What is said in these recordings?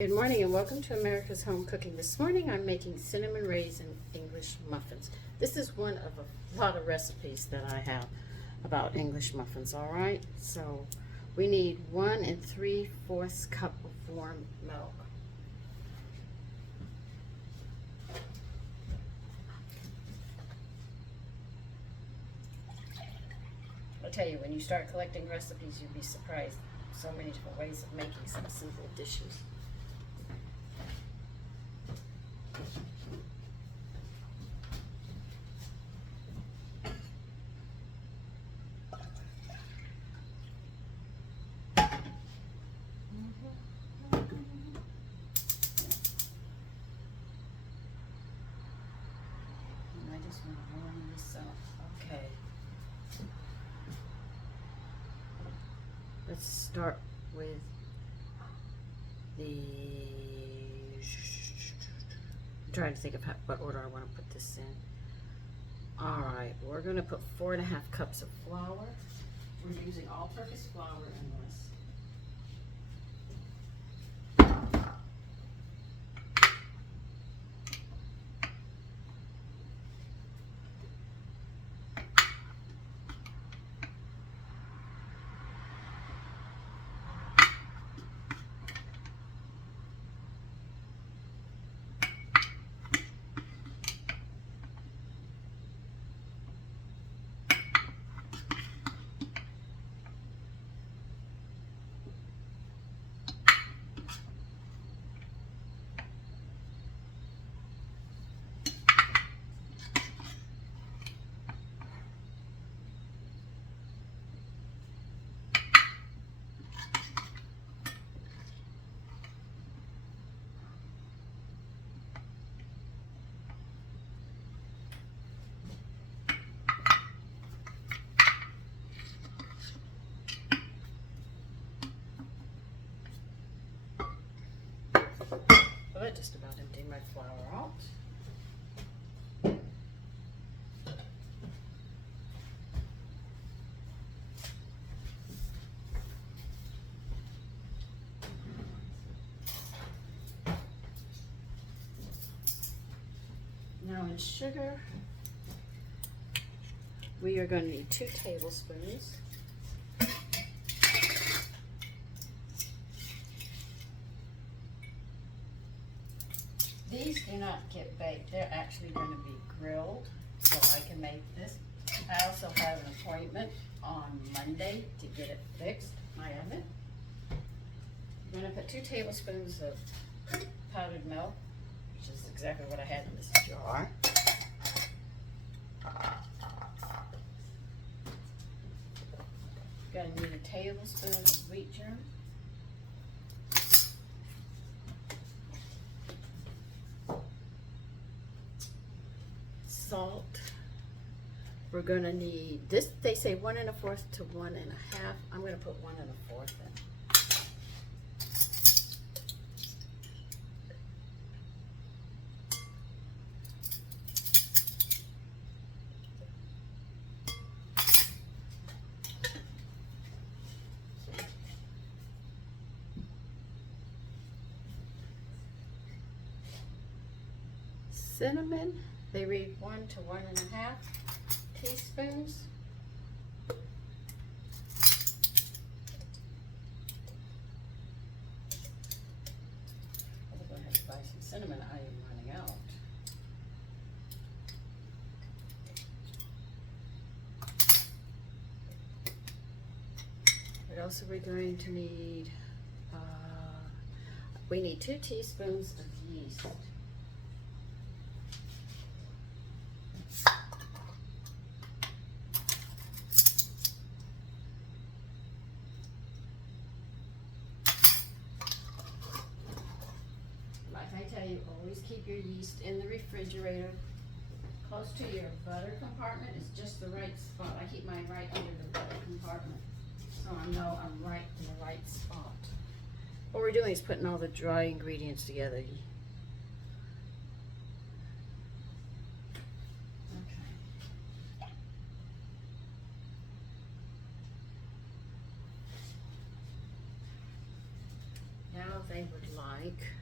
Good morning and welcome to America's Home Cooking. This morning I'm making cinnamon raisin English muffins. This is one of a lot of recipes that I have about English muffins, alright? So we need 1 3/4 cup of warm milk. I'll tell you, when you start collecting recipes, you'll be surprised. So many different ways of making some simple dishes. I just want to warm this up. Okay. Let's start with the. I'm trying to think of what order I want to put this in. Alright, we're going to put 4.5 cups of flour. We're using all-purpose flour in this. Well, that just about emptied my flour out. Now in sugar, we are going to need 2 tablespoons. These do not get baked. They're actually going to be grilled, so I can make this. I also have an appointment on Monday to get it fixed, my oven. I'm going to put 2 tablespoons of powdered milk, which is exactly what I had in this jar. Going to need a tablespoon of wheat germ. Salt. We're going to need this. They say 1 1/4 to 1 1/2. I'm going to put 1 1/4 in. Cinnamon. They read 1 to 1 1/2 teaspoons. I'm going to have to buy some cinnamon. I am running out. What else are we going to need? We need 2 teaspoons of yeast. Always keep your yeast in the refrigerator, close to your butter compartment. It's just the right spot. I keep mine right under the butter compartment, so I know I'm right in the right spot. What we're doing is putting all the dry ingredients together. Okay. Now they would like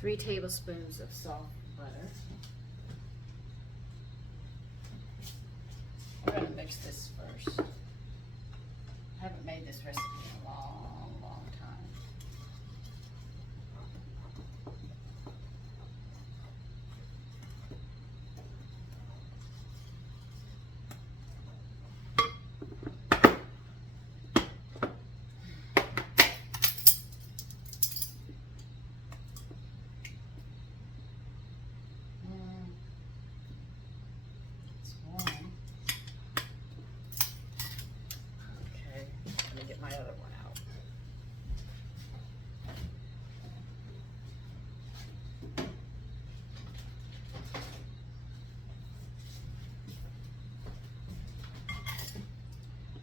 3 tablespoons of soft butter. We're going to mix this first. I haven't made this recipe in a long, long time. It's warm. Okay, let me get my other one out.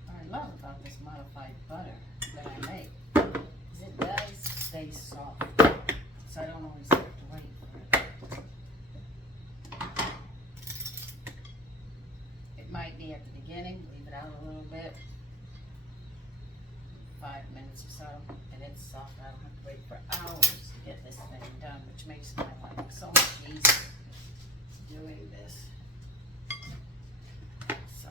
What I love about this modified butter that I make is it does stay soft, so I don't always have to wait for it. It might be at the beginning, leave it out a little bit, 5 minutes or so, and it's soft. I don't have to wait for hours to get this thing done, which makes my life so much easier doing this. So,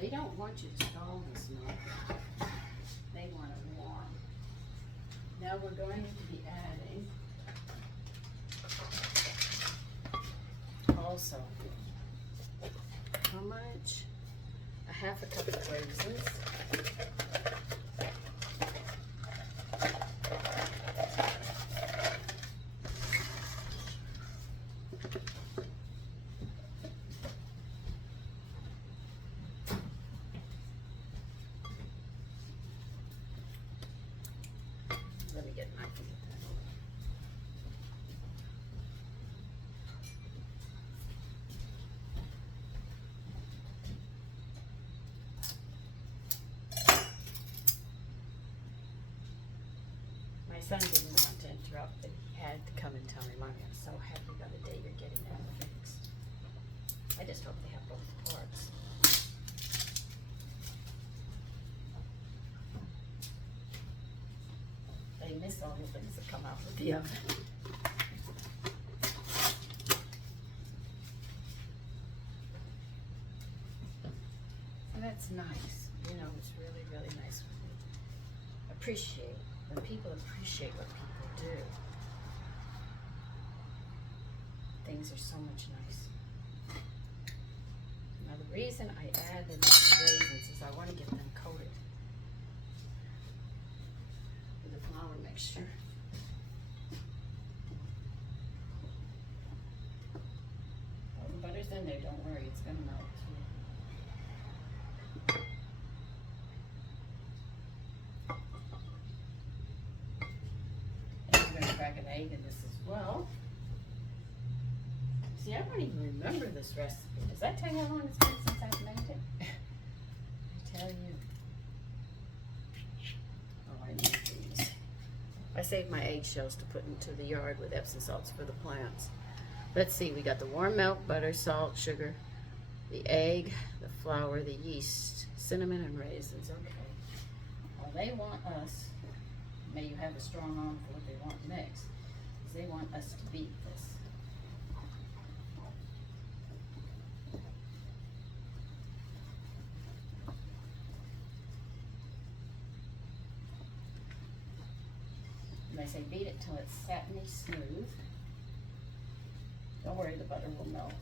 they don't want you to scald this milk. They want it warm. Now we're going to be adding also, how much? A half a cup of raisins. Let me get a knife and get that. My son didn't want to interrupt, but he had to come and tell me, Mommy, I'm so happy about the day you're getting that fixed. I just hope they have both parts. They miss all the things that come out with the oven. And that's nice. You know, it's really, really nice when they appreciate, when people appreciate what people do. Things are so much nicer. Now the reason I added raisins is I want to get them coated with the flour mixture. All the butter's in there, don't worry, it's gonna melt too. And I'm gonna crack an egg in this as well. See, I don't even remember this recipe. Does that tell you how long it's been since I've made it? I tell you. Oh, I need these. I saved my eggshells to put into the yard with Epsom salts for the plants. Let's see, we got the warm milk, butter, salt, sugar, the egg, the flour, the yeast, cinnamon, and raisins. Okay. Well, they want us, may you have a strong arm for what they want next, is they want us to beat this. And they say beat it till it's satiny smooth. Don't worry, the butter will melt.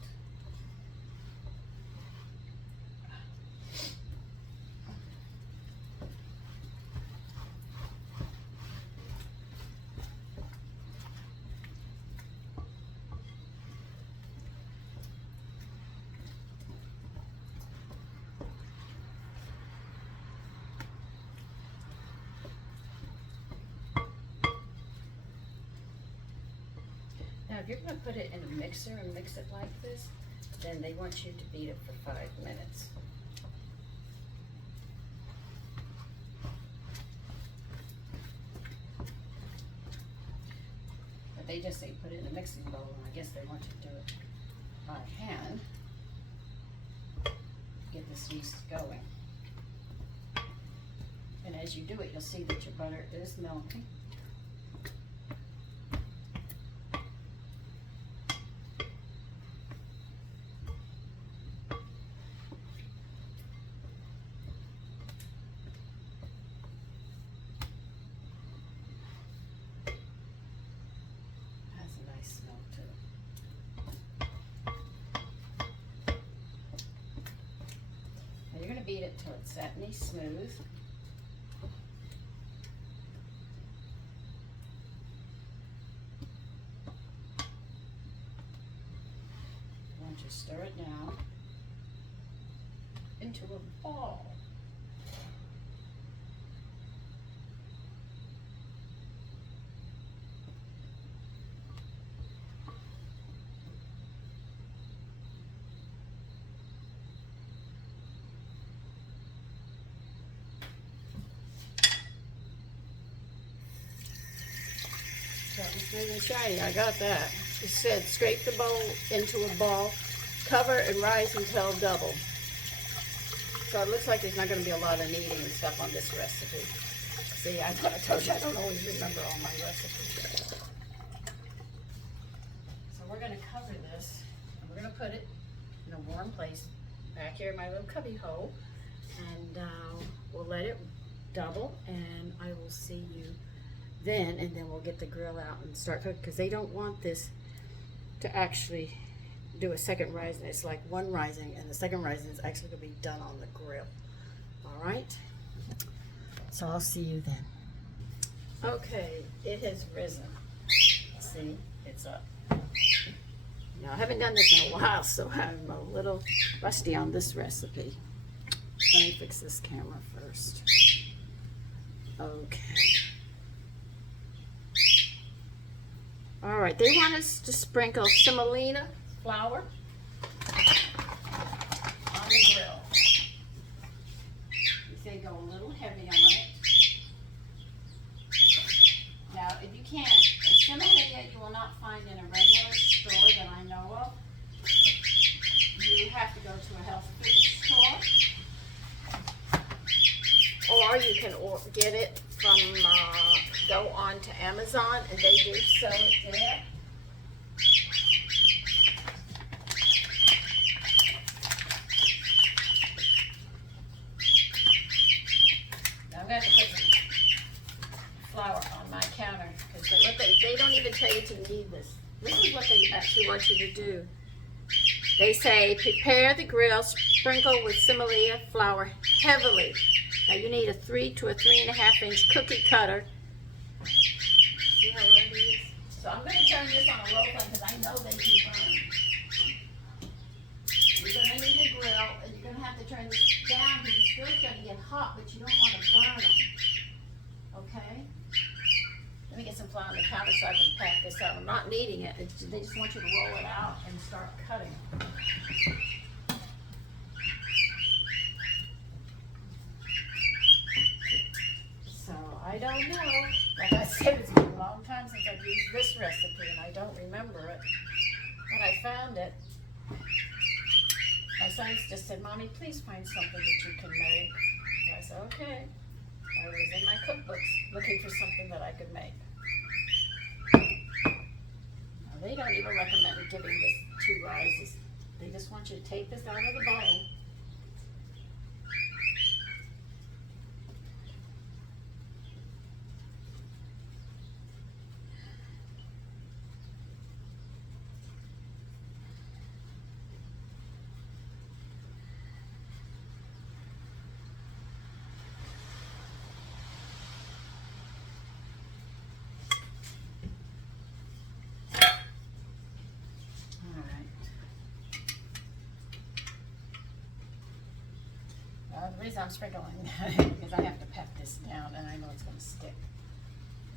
Now, if you're going to put it in a mixer and mix it like this, then they want you to beat it for 5 minutes. but they just say put it in a mixing bowl, and I guess they want you to do it by hand. Get this yeast going. And as you do it, you'll see that your butter is melting. Has a nice smell to it. Now you're going to beat it till it's satiny smooth. Just stir it down into a ball. Something smooth and shiny, I got that. It said scrape the bowl into a ball, cover and rise until double. So it looks like there's not going to be a lot of kneading and stuff on this recipe. See, I told you I don't always remember all my recipes. So we're going to cover this, and we're going to put it in a warm place back here in my little cubby hole, and we'll let it double, and I will see you then, and then we'll get the grill out and start cooking, because they don't want this to actually do a second rising. It's like one rising, and the second rising is actually going to be done on the grill. All right, so I'll see you then. Okay, it has risen. See, it's up. Now I haven't done this in a while, so I'm a little rusty on this recipe. Let me fix this camera first. Okay. All right, they want us to sprinkle semolina flour on the grill. You say go a little heavy on it. Now, if you can't, semolina you will not find in a regular store that I know of. You have to go to a health food store, or you can get it from, go on to Amazon, and they do sell it there. Now I'm going to have to put some flour on my counter, because they don't even tell you to knead this. This is what they actually want you to do. They say prepare the grill, sprinkle with semolina flour heavily. Now you need a 3 to 3.5 inch cookie cutter. See how long it is? So I'm going to turn this on a low flame, because I know they can burn. You're going to need a grill, and you're going to have to turn this down, because it's still going to get hot, but you don't want to burn them. Okay? Let me get some flour on the counter so I can pack this up. I'm not kneading it. They just want you to roll it out and start cutting. So I don't know. Like I said, it's been a long time since I've used this recipe, and I don't remember it. But I found it. My sons just said, "Mommy, please find something that you can make." And I said, "Okay." I was in my cookbooks looking for something that I could make. Now, they don't even recommend giving this 2 rises. They just want you to take this out of the bowl. The reason I'm sprinkling that is because I have to pat this down, and I know it's going to stick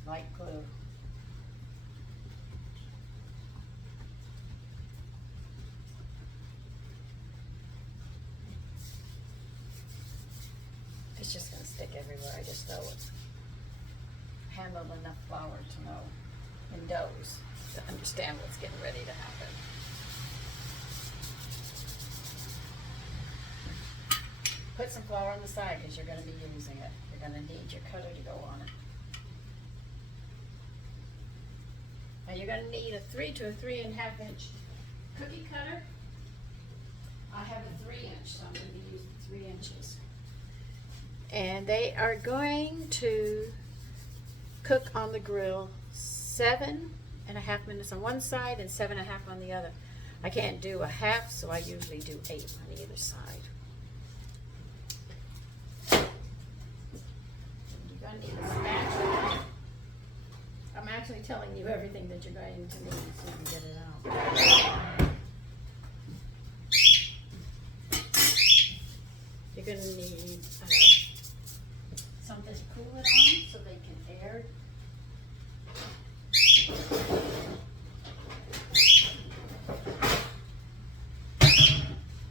like glue. It's just going to stick everywhere. I just know it's handled enough flour to know in doughs. to understand what's getting ready to happen. Put some flour on the side because you're going to be using it. You're going to need your cutter to go on it. Now you're going to need a 3 to a 3.5 inch cookie cutter. I have a 3 inch, so I'm going to be using 3 inches. And they are going to cook on the grill 7.5 minutes on one side and 7.5 on the other. I can't do a half, so I usually do 8 on either side. You're going to need a spatula. I'm actually telling you everything that you're going to need so you can get it out. You're going to need something to cool it on so they can air.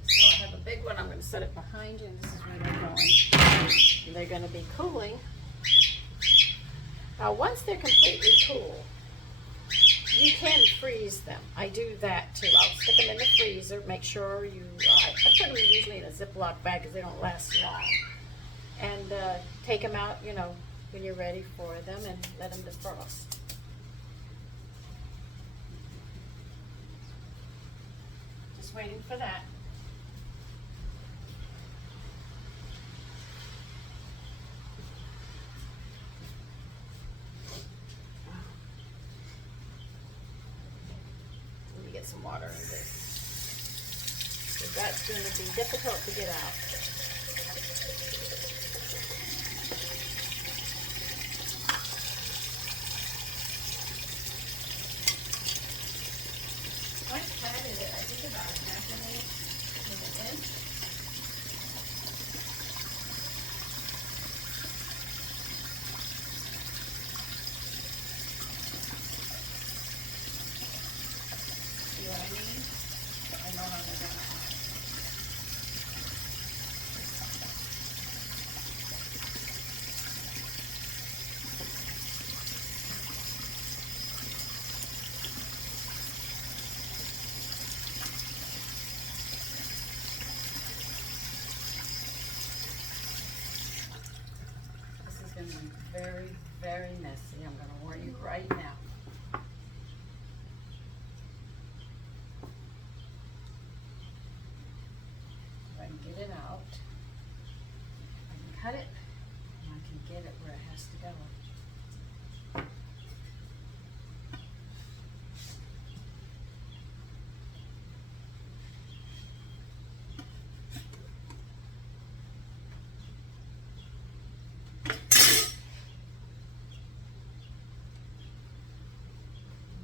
So I have a big one. I'm going to set it behind you, and this is where they're going. And they're going to be cooling. Now, once they're completely cool, you can freeze them. I do that too. I'll stick them in the freezer. Make sure you, I put them usually in a Ziploc bag because they don't last long. And take them out, you know, when you're ready for them and let them defrost. Just waiting for that. Get some water in this. So that's going to be difficult to get out. I patted it, I think about half an inch to an inch. See what I mean? I know how they're going to act. This is going to be very, very messy. I'm going to warn you right now. Get it out. I can cut it, and I can get it where it has to go.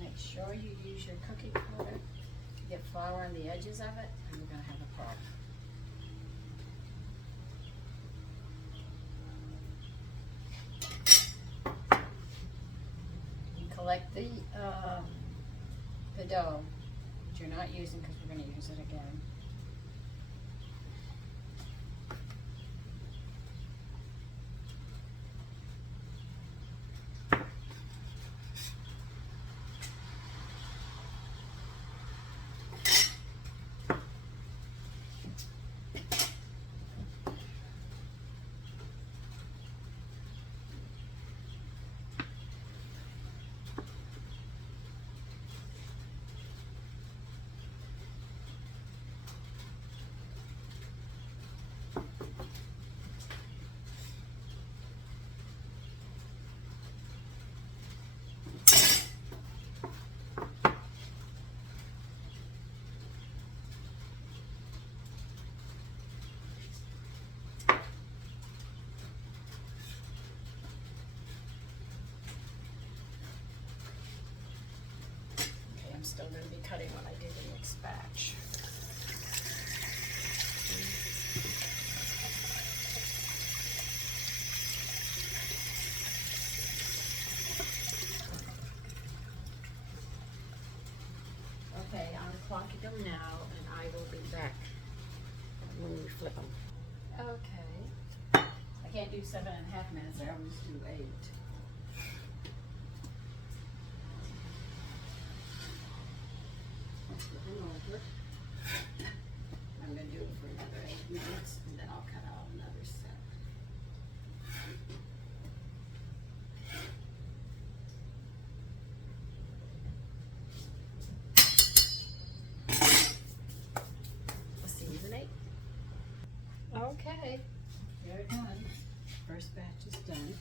Make sure you use your cookie cutter. Get flour on the edges of it, and you're going to have a problem. Collect the dough that you're not using because we're going to use it again. I'm still going to be cutting when I do the next batch. Okay, I'm clocking them now, and I will be back when we flip them. Okay, I can't do 7.5 minutes. I always do 8. and over. I'm gonna do it for another 8 minutes and then I'll cut out another set. Season 8. Okay, they're done. First batch is done.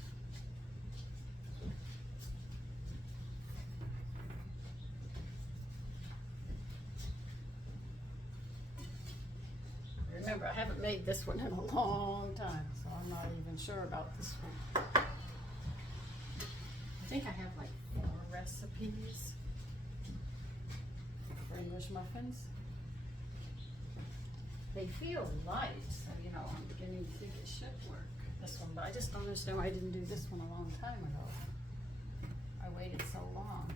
Remember, I haven't made this one in a long time, so I'm not even sure about this one. I think I have like 4 recipes for English muffins. They feel light, so you know, I'm beginning to think it should work, this one, but I just don't understand why I didn't do this one a long time ago. I waited so long.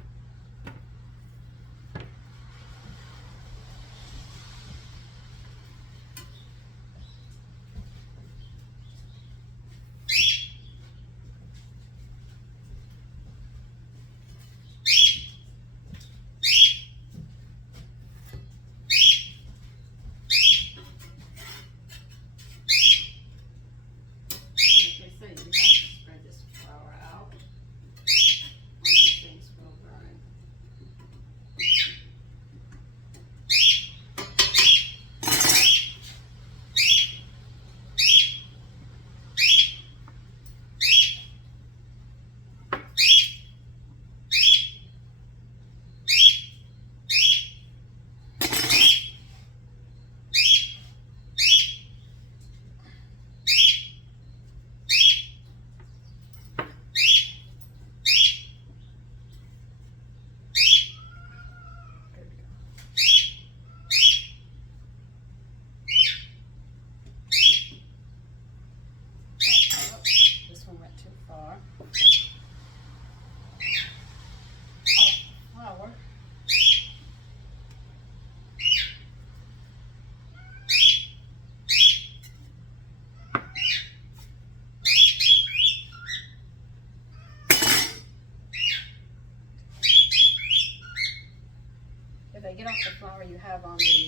If they get off the flour you have on the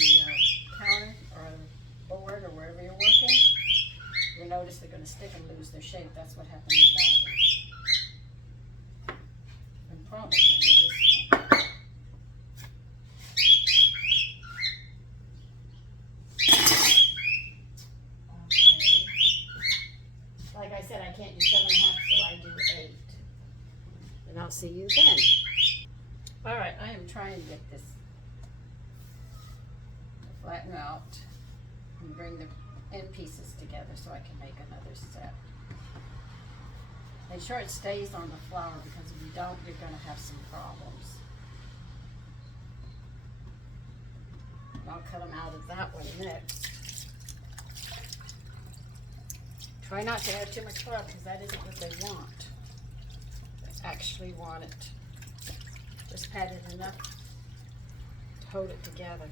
counter or board or wherever you're working, you'll notice they're going to stick and lose their shape. That's what happened with that one. And probably with this one. Okay. Like I said, I can't do 7.5, so I do 8. And I'll see you then. Alright, I am trying to get this flatten out and bring the end pieces together so I can make another set. Make sure it stays on the flour because if you don't, you're going to have some problems. And I'll cut them out of that one next. Try not to add too much flour because that isn't what they want. They actually want it. Just pat it enough to hold it together.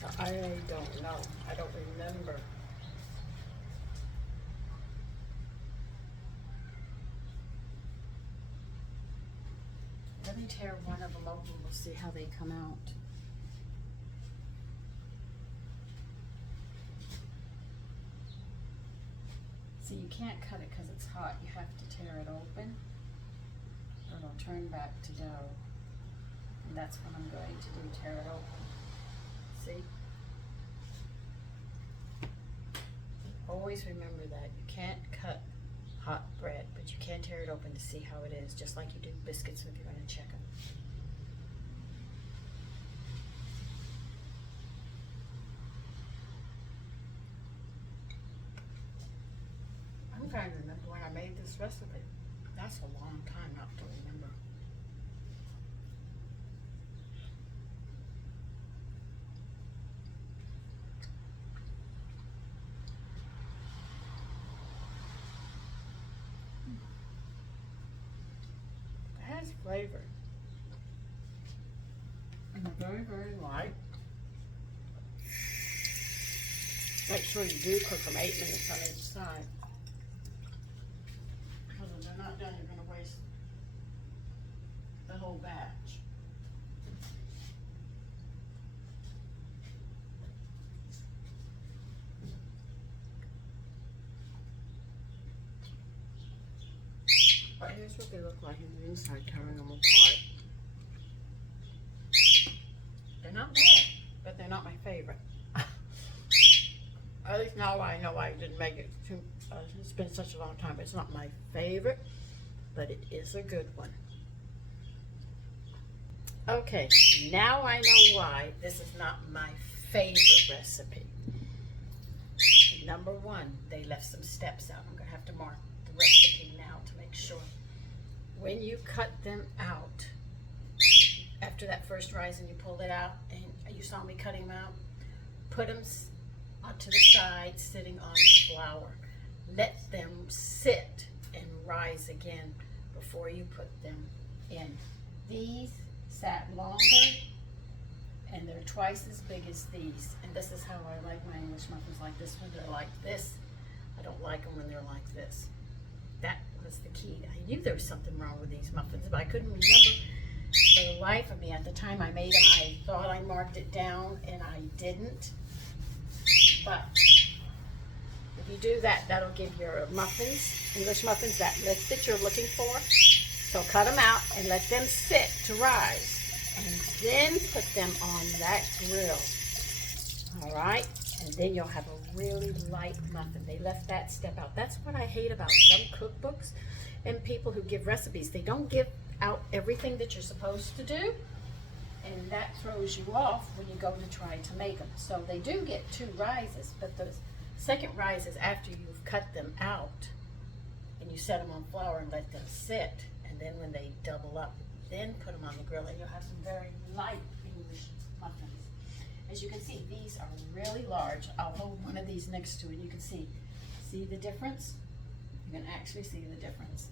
So I don't know. I don't remember. Let me tear one of them open. We'll see how they come out. See, you can't cut it because it's hot. You have to tear it open or it'll turn back to dough. And that's what I'm going to do, tear it open. See? Always remember that. You can't cut hot bread, but you can tear it open to see how it is, just like you do biscuits if you're going to check them. I'm trying to remember when I made this recipe. That's a long time not to remember. It has flavor. And they're very, very light. Make sure you do cook them 8 minutes on each side. Because if they're not done, you're going to waste the whole batch. what they look like on the inside, tearing them apart. They're not bad, but they're not my favorite. At least now I know I didn't make it too, it's been such a long time. It's not my favorite, but it is a good one. Okay, now I know why this is not my favorite recipe. Number one, they left some steps out. I'm gonna have to mark the recipe now to make sure. When you cut them out, after that first raisin, you pulled it out, and you saw me cutting them out, put them to the side, sitting on flour. Let them sit and rise again before you put them in. These sat longer, and they're twice as big as these. And this is how I like my English muffins, like this when they're like this. I don't like them when they're like this. That was the key. I knew there was something wrong with these muffins, but I couldn't remember for the life of me. At the time I made them, I thought I marked it down, and I didn't. But if you do that, that'll give your muffins, English muffins, that lift that you're looking for. So cut them out and let them sit to rise, and then put them on that grill. All right, and then you'll have a really light muffin. They left that step out. That's what I hate about some cookbooks and people who give recipes. They don't give out everything that you're supposed to do, and that throws you off when you go to try to make them. So they do get 2 rises, but the second rise is after you've cut them out and you set them on flour and let them sit, and then when they double up, then put them on the grill, and you'll have some very light English muffins. As you can see, these are really large. I'll hold one of these next to it. You can see the difference? You can actually see the difference.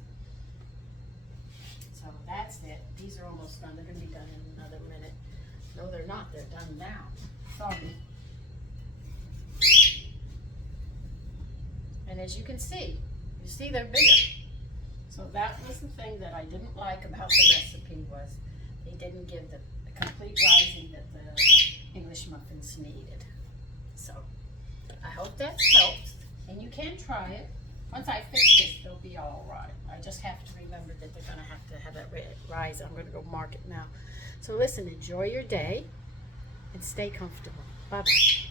So that's it. These are almost done. They're going to be done in another minute. No, they're not. They're done now. Sorry. And as you see they're bigger. So that was the thing that I didn't like about the recipe, was they didn't give the complete rising that the English muffins needed. So I hope that helps, and you can try it. Once I fix this, they'll be all right. I just have to remember that they're going to have that rise. I'm going to go mark it now. So listen, enjoy your day and stay comfortable. Bye-bye.